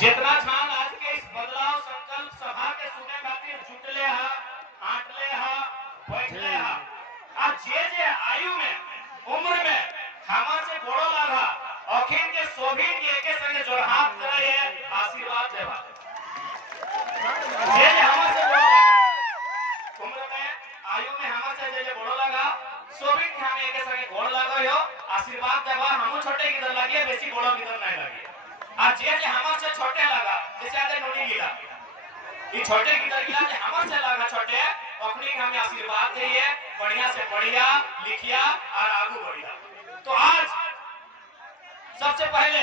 जितना छान आज के इस बदलाव संकल्प सभा के सुने खातिर जुटले हा, आटले हा, बैठले हा। आज जे आयु में, उम्र में हमर से बड़ो लगा अखिन के सोभिन के एके संगे जोड़ हाथ करे है आशीर्वाद देवा। जे हमर से बड़ो उम्र में, आयु में हमर से जे बड़ो लगा सोभिन के हम एके संगे गोड़ लगो हो आशीर्वाद देवा। हमहु छोटे किधर लगे बेसी बड़ो किधर नहीं लगे। आज जे हमर से छोटे लगा जैसे आदे नोनी गिला ये छोटे किधर गिला जे हमर से लगा छोटे अपनी हमें आशीर्वाद दिए बढ़िया से बढ़िया लिखिया और आगू बढ़िया। तो आज सबसे पहले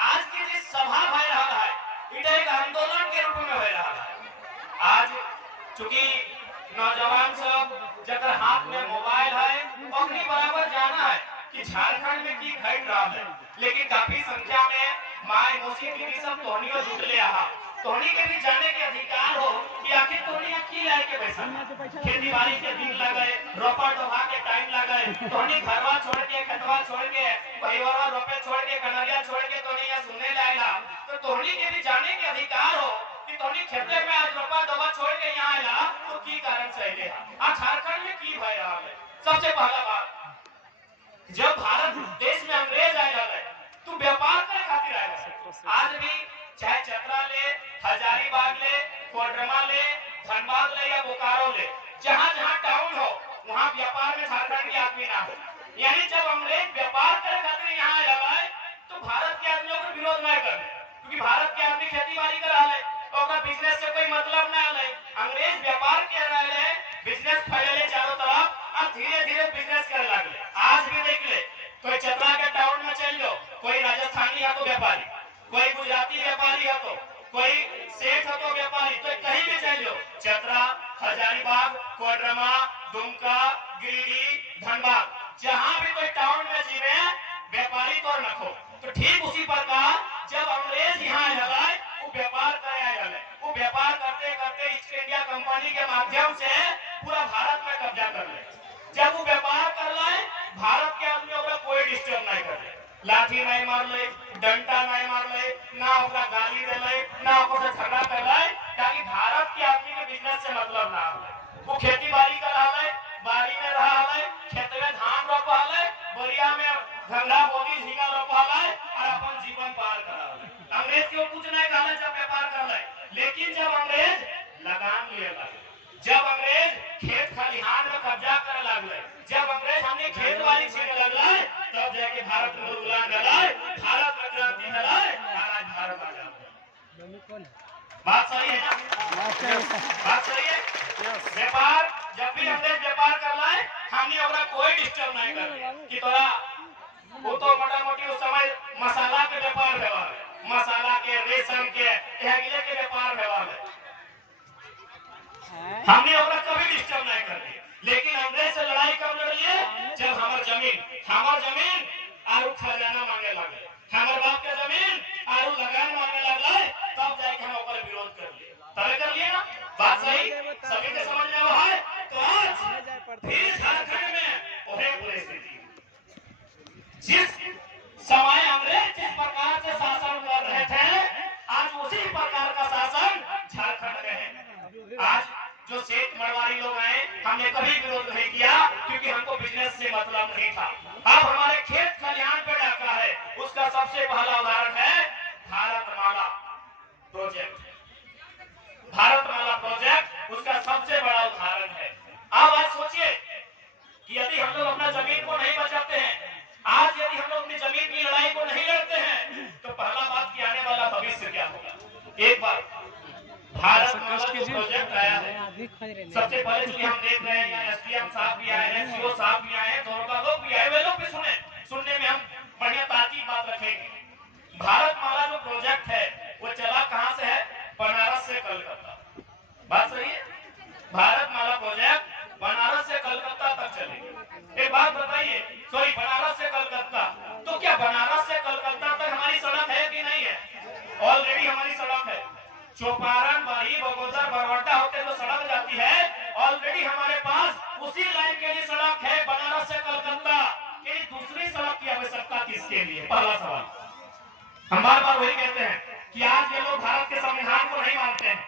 आज की जिस सभा भय रहा है इधर एक आंदोलन के रूप में हो रहा है। आज चूंकि नौजवान सब जकर हाथ में मोबाइल है अपनी बराबर जाना है कि झारखंड में की घट रहा है, लेकिन काफी संख्या में माय मौसी दीदी सब तोहनियो जुटले आहा। तोहनी के भी जाने के अधिकार हो कि आखिर तोहनी की लाए के पैसा खेती बाड़ी के दिन लगे रोपा डोभा के टाइम लगे तोहनी घरवा छोड़ के खतवा छोड़ के परिवारवा रोपे छोड़ के कनरिया छोड़ के तोहनी यहाँ सुनने लायला। तो तोहनी के भी जाने के अधिकार हो कि तोहनी खेते में आज रोपा डोभा छोड़ के यहाँ आयला तो की कारण से आइले आज झारखंड में की भय रहा है। सबसे पहला बात जब भारत देश में अंग्रेज आए रहे तो व्यापार करे खातिर आए। आज भी चाहे चतरा ले, हजारीबाग ले, कोडरमा ले, धनबाद ले या बोकारो ले, जहां जहां टाउन हो वहां व्यापार में झारखंड के आदमी ना हो। यानी जब अंग्रेज व्यापार करे खातिर यहाँ आए तो भारत के आदमियों को विरोध नहीं कर, क्योंकि भारत के आदमी खेती बाड़ी कर रहा है तो बिजनेस से कोई मतलब ना है। अंग्रेज व्यापार कर रहे हैं, बिजनेस फैले चारों तरफ और धीरे धीरे बिजनेस करे लगे। आज भी देख ले कोई चतरा के टाउन में चल लो, कोई राजस्थानी है तो व्यापारी, कोई गुजराती व्यापारी है तो कोई सेठ है तो व्यापारी, तो कहीं भी चल लो चतरा, हजारीबाग, कोडरमा, दुमका, गिरिडीह, धनबाद जहां भी कोई टाउन में जीवे व्यापारी तो रखो। तो ठीक उसी प्रकार जब अंग्रेज यहाँ आए वो व्यापार करे वो व्यापार करते करते ईस्ट इंडिया कंपनी के माध्यम से पूरा भारत में कब्जा कर ले। जब वो व्यापार कर ले भारत के आदमियों को कोई डिस्टर्ब नहीं कर ले, लाठी नहीं मार ले, डंडा नहीं मार ले, ना ओकरा गाली दे ले, ना ओकरा झगड़ा कर ले, ताकि भारत के आदमी के बिजनेस से मतलब ना हो। वो खेती बाड़ी कर रहा है, बाड़ी में रहा है, खेत में धान रोपा है, बरिया में घंघरा बोगी झींगा रोपा है और अपन जीवन पार कर रहा है। अंग्रेज क्यों कुछ नहीं कहले जब व्यापार कर ले, लेकिन जब अंग्रेज लगान लिए लगे, जब अंग्रेज खेत खलिहान में कब्जा करे लगले, जब अंग्रेज हमने खेत बाड़ी छीने लगले तब जाके भारत में गुलाम गलाए, भारत में क्रांति गलाए और आज भारत आजाद। बात सही है ना? बात सही है। व्यापार जब भी अंग्रेज व्यापार कर लाए हमने ओकरा कोई डिस्टर्ब नहीं कर कि तोरा वो तो मोटा मोटी उस समय मसाला के व्यापार भेवा है, मसाला के रेशम के हेगिले के व्यापार भेवा है, हमने ओकरा कभी डिस्टर्ब नहीं कर दिया। लेकिन अंग्रेज से लड़ाई कब लड़ लिए जब हमार जमीन आरू खजाना मांगे लगे, हमारे बाप के जमीन आरू लगान मांगे लगे, तब जाके हम ओकर विरोध कर लिए, तब कर लिए ना। बात सही सभी के समझ में आवा है। तो आज फिर झारखंड में वही परिस्थिति जिस समय अंग्रेज जिस प्रकार से शासन कर रहे थे आज उसी प्रकार का शासन झारखंड में है। आज जो सेठ मरवारी लोग आए हमने कभी विरोध नहीं किया क्योंकि हमको बिजनेस से मतलब नहीं था। अब हमारे खेत खलिहान पे डाका है, उसका सबसे पहला उदाहरण है भारतमाला प्रोजेक्ट। भारतमाला प्रोजेक्ट उसका सबसे बड़ा उदाहरण है। अब आज सोचिए कि यदि हम लोग अपना जमीन को नहीं बचाते हैं, आज यदि हम लोग अपनी जमीन की लड़ाई को नहीं लड़ते हैं तो पहला बात कि आने वाला भविष्य क्या होगा। एक बार भारतमाला जो प्रोजेक्ट आया है सबसे पहले जो हम देख रहे हैं एसडीएम साहब भी आए हैं, सीओ साहब भी आए हैं, दोनों लोग भी आए, वे लोग भी सुनने में हम बढ़िया ताज़ी बात रखेंगे। भारतमाला जो प्रोजेक्ट है वो चला कहां से है? बनारस से कलकत्ता। बात सही है। भारतमाला प्रोजेक्ट बनारस से कलकत्ता तक चलेगी। एक बात बताइए, सॉरी बनारस से कलकत्ता, तो क्या बनारस से कलकत्ता तक हमारी सड़क है कि नहीं है? ऑलरेडी हमारी सड़क है। चौपारण, बारी, बगोदर, बरवाटा होते जो सड़क जाती है ऑलरेडी हमारे पास उसी लाइन के लिए सड़क है बनारस से कलकत्ता। दूसरी सड़क की आवश्यकता किसके लिए? पहला सवाल हम बार बार वही कहते हैं कि आज ये लोग भारत के संविधान को नहीं मानते हैं,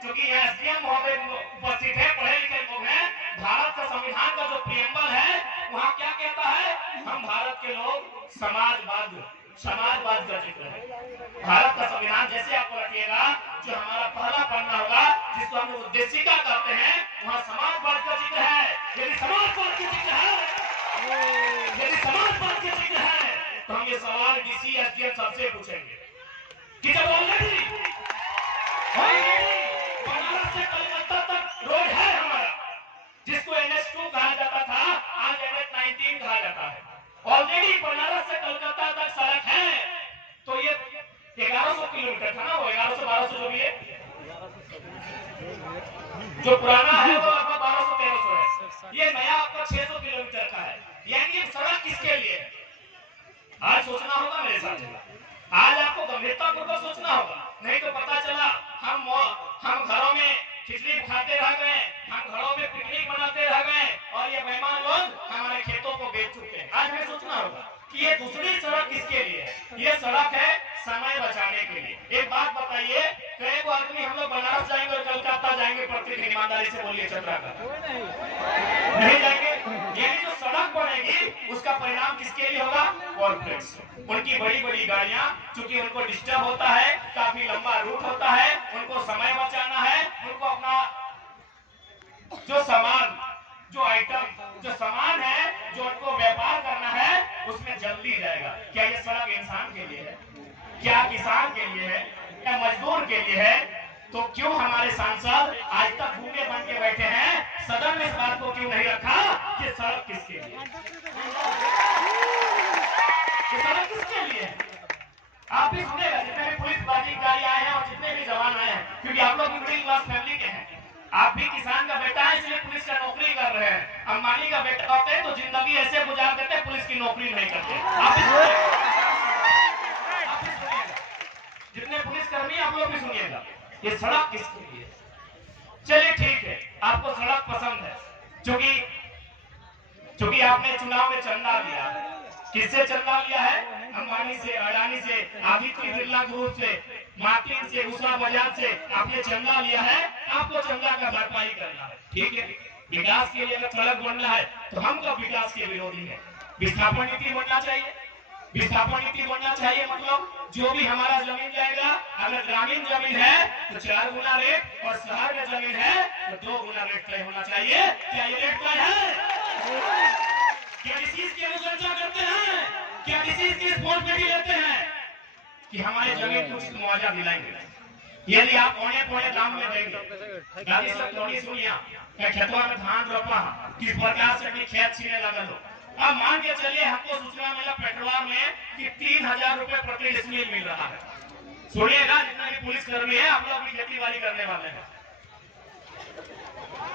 क्योंकि एसडीएम महोदय उपस्थित है, पढ़े लिखे लोग हैं। भारत का संविधान का जो प्रियम्बल है वहाँ क्या कहता है, हम भारत के लोग समाजवाद का जिक्र है। भारत का संविधान जैसे आप पढ़िएगा, जो हमारा पहला पन्ना होगा जिसको हम उद्देशिका कहते हैं, वहाँ समाजवाद का जिक्र है। यदि समाजवाद का जिक्र है, तो हम ये सवाल डीसी एसडीएम सबसे पूछेंगे कि जब ऑलरेडी बनारस से कलकत्ता तक रोड है हमारा, जिसको NH2 कहा जाता था, आज NH19 कहा जाता है। ऑलरेडी बनारस से कलकत्ता तक सड़क है, तो ये 1100 किलोमीटर था ना, वो 1100-1200 जो भी है, जो पुराना है वो लगभग 1200-1300 है। ये नया आपका 600 किलोमीटर का है। यानी ये सड़क किसके लिए है, आज सोचना होगा मेरे साथ। आज आपको गंभीरतापूर्वक सोचना होगा, नहीं तो पता चला हम घरों में खिचड़ी खाते रह गए, हम घरों में पिकनिक मनाते रह गए और ये मेहमान लोग हमारे खेतों को बेच चुके हैं। आज हमें सोचना होगा कि ये दूसरी सड़क किसके लिए है। ये सड़क है समय बचाने के लिए। एक बात बताइए, कई को आदमी हम लोग बनारस जाएंगे और कलकत्ता जाएंगे, प्रतिदिन ईमानदारी से बोलिए चतरा का नहीं जाएंगे। यानी जो सड़क बनेगी उसका परिणाम किसके लिए होगा, कॉर्पोरेट्स। उनकी बड़ी बड़ी गाड़ियां, चूंकि उनको डिस्टर्ब होता है, काफी लंबा रूट होता है, उनको समय बचाना है, उनको अपना जो सामान, जो आइटम, जो सामान है, जो उनको व्यापार करना है, उसमें जल्दी जाएगा। क्या ये सड़क इंसान के लिए है, क्या किसान के लिए है, क्या मजदूर के लिए है? तो क्यों हमारे सांसद आज तक भूखे बन के बैठे हैं, सदन में इस बात को क्यों नहीं रखा कि सड़क किसके लिए, सड़क किसके लिए? आप भी सुनेगा, जितने भी पुलिस अधिकारी आए हैं और जितने भी जवान आए हैं, क्योंकि आप लोग मिडिल क्लास फैमिली के हैं, आप भी किसान का बेटा है, इसलिए पुलिस का नौकरी कर रहे हैं। अंबानी का बेटा होते तो जिंदगी ऐसे गुजार देते, पुलिस की नौकरी नहीं करते। आप भी सुनिएगा, जितने पुलिस कर्मी आप लोग भी सुनिएगा, ये सड़क किसके लिए? चलिए ठीक है, आपको सड़क पसंद है, क्योंकि आपने चुनाव में चंदा लिया। किससे चंदा लिया है? अंबानी से, अडानी से, आदित्य बिरला ग्रुप से, मार्टिन से, उषा बजाज से आपने चंदा लिया है। आपको चंदा का भरपाई करना है, ठीक है। विकास के लिए अगर सड़क बनना है तो हम कब विकास के विरोधी हैं? विस्थापन नीति बनना चाहिए। विस्थापन नीति बनना चाहिए मतलब जो भी हमारा जमीन जाएगा, अगर ग्रामीण जमीन है तो 4 गुना रेट, और शहर में जमीन है तो 2 गुना रेट तय होना चाहिए। क्या ये रेट तय है? क्या डिसीज की अनुशंसा करते हैं? क्या डिसीज की रिस्पॉन्सिबिलिटी लेते हैं कि हमारे जमीन को उचित मुआवजा दिलाएंगे? यदि आप पौने दाम में देंगे, गाड़ी से थोड़ी सुनिया खेतवा में धान रोपा, किस प्रकार से भी खेत छीने लगल हो। अब मान के चलिए हमको सूचना मिला पेट्रोल में कि 3000 रुपए प्रति डिसमिल मिल रहा है। सुनिएगा, जितना भी पुलिस कर्मी है, आप लोग भी खेती बाड़ी करने वाले हैं,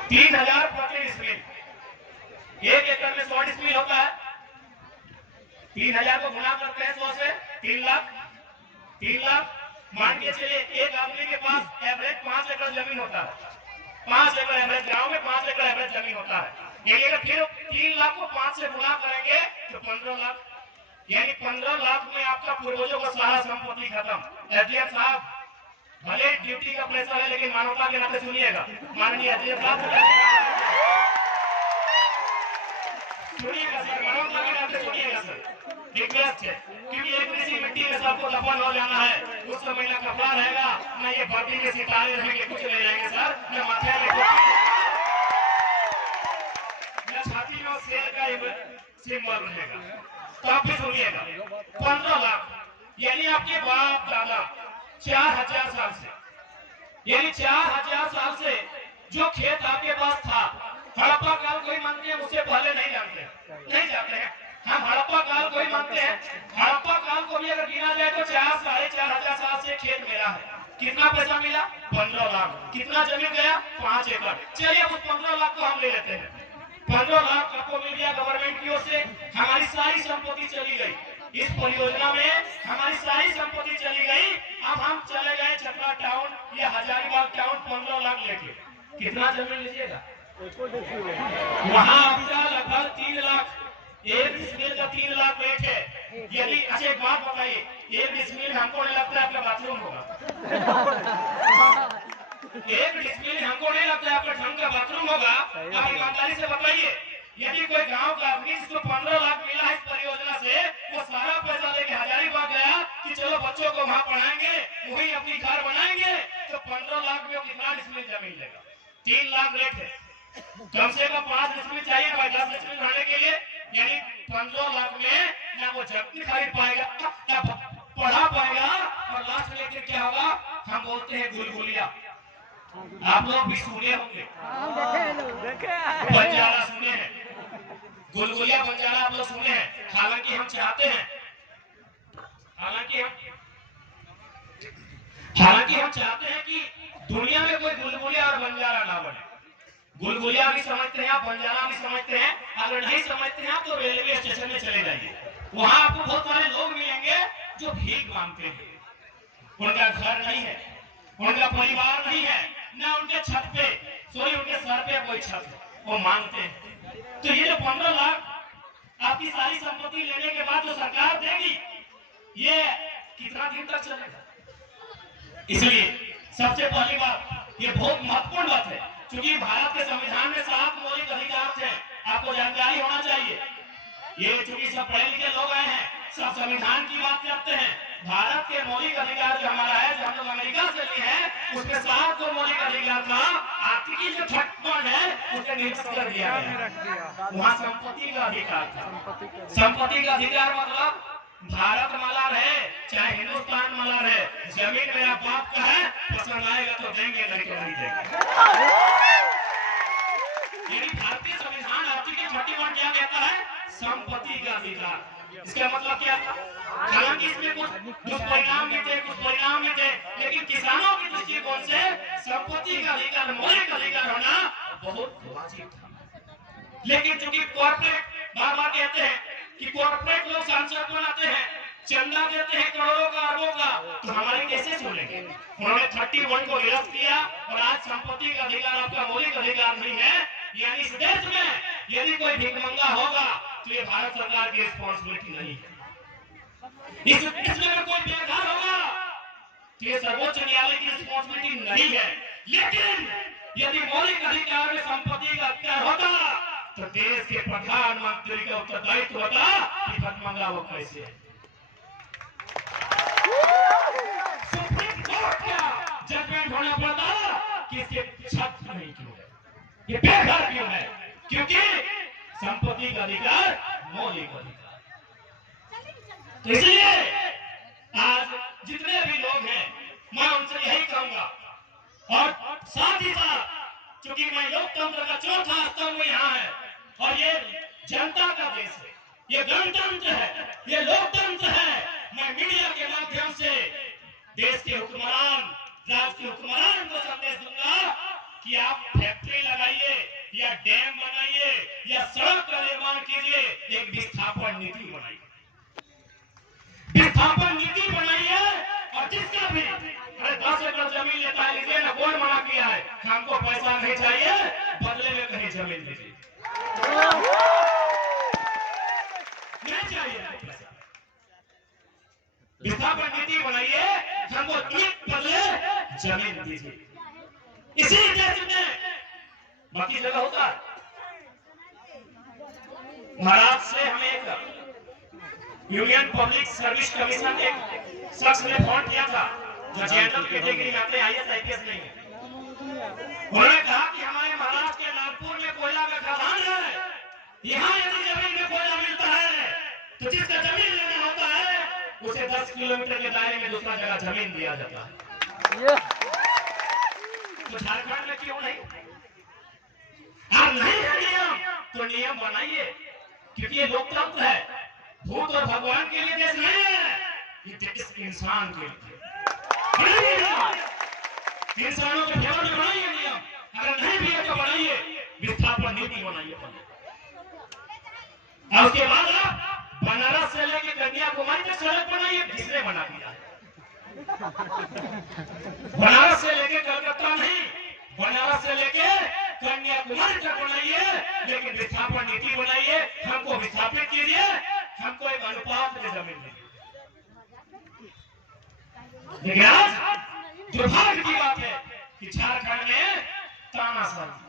3000 प्रति डिसमिल, 1 एकड़ में 100 डिसमिल होता है। 3000 को गुना करते हैं 100 से 3 लाख। 3 लाख मान के चलिए एक आदमी के पास एवरेज 5 एकड़ जमीन होता है। 5 एकड़ एवरेज, गांव में 5 एकड़ एवरेज जमीन होता है। यानी अगर फिर 3 लाख को 5 से गुना करेंगे तो 15 लाख, यानी 15 लाख में आपका पूर्वजों का सारा संपत्ति खत्म। एसडीएम साहब, भले ड्यूटी का प्रेशर है, लेकिन मानवता के नाते सुनिएगा, माननीय एसडीएम साहब सुनिएगा सर, मानवता के नाते सुनिएगा सर, रिक्वेस्ट है, क्योंकि एक किसी मिट्टी में सबको दफन हो जाना है। उस समय ना कपड़ा रहेगा, ना ये भर्ती के सितारे रहेंगे, कुछ नहीं रहेंगे सर, न माथे में छाती में शेर का सिंबल रहेगा। तो आप भी सुनिएगा, 15 लाख, यानी आपके बाप दादा 4000 साल से, यानी 4000 साल से जो खेत आपके पास था, हड़प्पा काल कोई मानते हैं, उससे पहले नहीं जानते हैं। हम हड़प्पा काल को ही मानते हैं। हड़प्पा काल को भी अगर गिना जाए तो 4-4.5 साल से खेत मिला है। कितना पैसा मिला? 15 लाख। कितना जमीन गया? 5 एकड़। चलिए उस 15 लाख को हम ले लेते हैं। 15 लाख आपको मिल गया गवर्नमेंट की ओर से, हमारी सारी संपत्ति चली गई। इस परियोजना में हमारी सारी संपत्ति चली गई। अब हम चले गए छपरा टाउन या हजारीबाग टाउन 15 लाख लेके। कितना जमीन लीजिएगा? वहाँ आपका लगभग 3 लाख 1 डिसमिल का 3 लाख रेट है। यदि अच्छा एक बात बताइए, 1 डिसमिल हमको नहीं लगता आपका बाथरूम होगा। 1 डिसमिल हमको नहीं लगता आपका ढंग का बाथरूम होगा। आप ईमानदारी से बताइए, यदि कोई गांव का आदमी जिसको 15 लाख मिला है इस परियोजना से, वो सारा पैसा लेके हजारीबाग गया कि चलो बच्चों को वहां पढ़ाएंगे, वही अपनी घर बनाएंगे, तो 15 लाख में कितना डिसमिल जमीन लेगा? 3 लाख रेट है। कम से कम 5 डिसमिल चाहिए भाई 10 डिसमिल बनाने के लिए। यानी 15 लाख में ना वो जमीन खरीद पाएगा, ना पढ़ा पाएगा, और लास्ट में लेकर क्या होगा? हम बोलते हैं गुलगुलिया। आप लोग भी सुने होंगे, बंजारा सुने हैं, गुलगुलिया बंजारा आप लोग सुने हैं। हालांकि हम चाहते हैं कि दुनिया में कोई गुलगुलिया और बंजारा ना बने। गुलगुलिया भी समझते हैं आप, बंजारा भी समझते हैं। अगर नहीं समझते हैं तो रेलवे स्टेशन में चले जाइए, वहां आपको बहुत सारे लोग मिलेंगे जो भीख मांगते हैं। उनका घर नहीं है, उनका परिवार नहीं है, ना उनके छत पे उनके सर पे कोई छत है, वो मांगते हैं। तो ये जो 15 लाख आपकी सारी संपत्ति लेने के बाद जो सरकार देगी, ये कितना दिन तक चलेगा? इसलिए सबसे पहली बात, ये बहुत महत्वपूर्ण बात है, क्योंकि भारत के संविधान में 7 मौलिक अधिकार थे, आपको जानकारी होना चाहिए। ये चूंकि सब पढ़े लिखे लोग आए हैं, सब संविधान की बात करते हैं। भारत के मौलिक अधिकार जो हमारा है, जो हम लोग अमेरिका से लिए हैं, उसमें 7 मौलिक अधिकार था। आर्टिकल जो 56 है उसे निरस्त कर दिया गया। वहाँ संपत्ति का अधिकार था। संपत्ति का अधिकार मतलब भारत माला रहे चाहे हिंदुस्तान माला रहे, जमीन मेरा बाप का है, पसंद आएगा तो देंगे, नहीं तो नहीं देंगे। यानी भारतीय संविधान आर्टिकल 31 क्या कहता है? संपत्ति का अधिकार। इसका मतलब क्या था? हालांकि इसमें कुछ दुष्परिणाम भी थे, कुछ परिणाम भी थे, लेकिन किसानों की दृष्टिकोण से संपत्ति का अधिकार, मौलिक अधिकार होना बहुत वाजिब था। लेकिन चूंकि कॉर्पोरेट बार बार कहते हैं कि कॉर्पोरेट लोग सांसद बनाते हैं, चंदा देते हैं करोड़ों का, अरबों का, तो हमारे कैसे सुनेंगे? उन्होंने 31 को निरस्त किया, और आज संपत्ति का अधिकार आपका मौलिक अधिकार नहीं है। यानी इस देश में यदि कोई भिखमंगा होगा तो ये भारत सरकार की रिस्पॉन्सिबिलिटी नहीं है। इस देश में कोई बेघर होगा तो ये सर्वोच्च न्यायालय की रिस्पॉन्सिबिलिटी नहीं है। लेकिन यदि मौलिक अधिकार में संपत्ति का अधिकार होता तो देश के प्रधानमंत्री का उत्तरदायित्व होता कि भिखमंगा वो कैसे है। सुप्रीम कोर्ट का जजमेंट होना पड़ता कि इसके छत नहीं क्यों है, ये बेघर क्यों है? क्योंकि संपत्ति का अधिकार मौलिक अधिकार। तो इसलिए आज जितने भी लोग हैं, मैं उनसे यही कहूंगा, और साथ ही साथ क्योंकि मैं लोकतंत्र का चौथा स्तंभ यहाँ है, और ये जनता का देश है, ये गणतंत्र है, ये लोकतंत्र है। मैं मीडिया के माध्यम से देश के हुक्मरान, राज्य के हुक्मरान को संदेश दूंगा कि आप फैक्ट्री लगाइए या डैम बनाइए या सड़क का निर्माण कीजिए, एक विस्थापन नीति बनाइए, विस्थापन नीति बनाइए। और जिसका भी 10 एकड़ जमीन लेता है, लीजिए ना, बोर्ड मना किया है, हमको पैसा नहीं चाहिए, बदले में कहीं जमीन दीजिए, नहीं चाहिए पैसा। विस्थापन नीति बनाइए, हमको बदले जमीन दीजिए। इसी देश में बाकी जगह होता है। महाराष्ट्र से हमें एक यूनियन पब्लिक सर्विस कमीशन के शख्स ने फोन किया था, जो जनरल कैटेगरी में आते हैं, IAS IPS नहीं है। उन्होंने कहा कि हमारे महाराष्ट्र के नागपुर में कोयला का खदान है, यहाँ यदि जमीन में कोयला मिलता है तो जिसका जमीन लेना होता है उसे 10 किलोमीटर के दायरे में दूसरा जगह जमीन दिया जाता है। तो झारखंड में क्यों नहीं? आप नहीं है नियम तो नियम बनाइए, क्योंकि ये लोकतंत्र है। भूत और भगवान के लिए देश नहीं है, ये देश इंसान के लिए। इंसानों के फेवर में बनाइए नियम, अगर नहीं भी है तो बनाइए, विस्थापन नीति बनाइए। और उसके बाद आप बनारस से लेके कन्याकुमारी तक सड़क बनाइए, किसने बना दिया? बनारस से लेके कलकत्ता नहीं, बनारस से लेके कन्याकुमारी तक बनाइए। लेकिन विस्थापन नीति बनाइए, हमको विस्थापित कीजिए, हमको एक अनुपात में जमीन दीजिए। लेकिन आज दुर्भाग्य की बात है कि झारखंड में तानाशाही